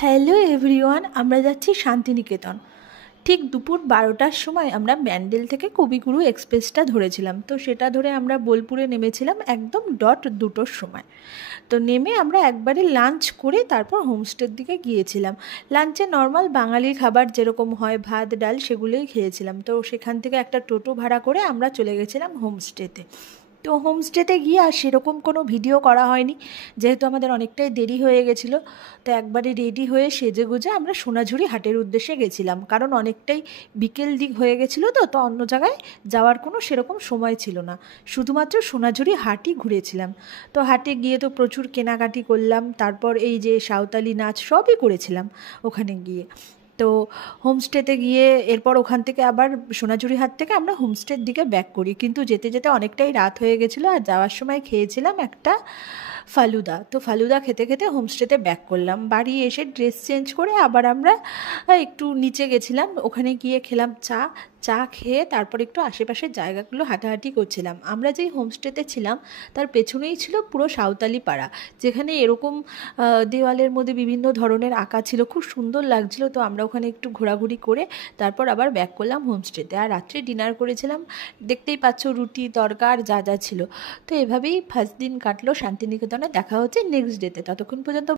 Hello everyone, আমরা যাচ্ছি শান্তিনিকেতন। ঠিক দুপুর 12টার সময় আমরা ব্যান্ডেল থেকে কবিগুরু এক্সপ্রেসটা ধরেছিলাম। তো সেটা ধরে আমরা বোলপুরে নেমেছিলাম একদম ডট 2টোর সময়। তো নেমে আমরা একবারে লাঞ্চ করে তারপর হোমস্টের দিকে গিয়েছিলাম। লাঞ্চে নর্মাল বাঙালি খাবার যেরকম হয়, ভাত ডাল, সেগুলোই খেয়েছিলাম। তো সেখান থেকে একটা টোটো ভাড়া করে আমরা চলে গেছিলাম হোমস্টেতে। তো হোমস্টেতে গিয়ে আর সেরকম কোনো ভিডিও করা হয়নি, যেহেতু আমাদের অনেকটাই দেরি হয়ে গেছিলো। তো একবারে রেডি হয়ে সেজেগুজে আমরা সোনাঝুরি হাটের উদ্দেশ্যে গেছিলাম, কারণ অনেকটাই বিকেল দিক হয়ে গেছিলো। তো অন্য জায়গায় যাওয়ার কোনো সেরকম সময় ছিল না, শুধুমাত্র সোনাঝুরি হাটই ঘুরেছিলাম। তো হাটে গিয়ে তো প্রচুর কেনাকাটি করলাম, তারপর এই যে সাঁওতালি নাচ সবই করেছিলাম ওখানে গিয়ে। তো হোমস্টেতে গিয়ে এরপর ওখান থেকে আবার সোনাঝুরি হাট থেকে আমরা হোমস্টের দিকে ব্যাক করি, কিন্তু যেতে যেতে অনেকটাই রাত হয়ে গেছিলো। আর যাওয়ার সময় খেয়েছিলাম একটা ফালুদা। তো ফালুদা খেতে খেতে হোমস্টেতে ব্যাক করলাম। বাড়ি এসে ড্রেস চেঞ্জ করে আবার আমরা একটু নিচে গেছিলাম, ওখানে গিয়ে খেলাম চা। চা খেয়ে তারপর একটু আশেপাশের জায়গাগুলো হাঁটাহাঁটি করছিলাম। আমরা যেই হোমস্টেতে ছিলাম তার পেছনেই ছিল পুরো সাঁওতালি পাড়া, যেখানে এরকম দেওয়ালের মধ্যে বিভিন্ন ধরনের আঁকা ছিল, খুব সুন্দর লাগছিল। তো আমরা ওখানে একটু ঘোরাঘুরি করে তারপর আবার ব্যাক করলাম হোমস্টেতে। আর রাত্রে ডিনার করেছিলাম, দেখতেই পাচ্ছ, রুটি তরকার যা যা ছিল। তো এভাবেই ফার্স্ট দিন কাটলো শান্তিনিকেতনে। দেখা হচ্ছে নেক্সট ডেতে, ততক্ষণ পর্যন্ত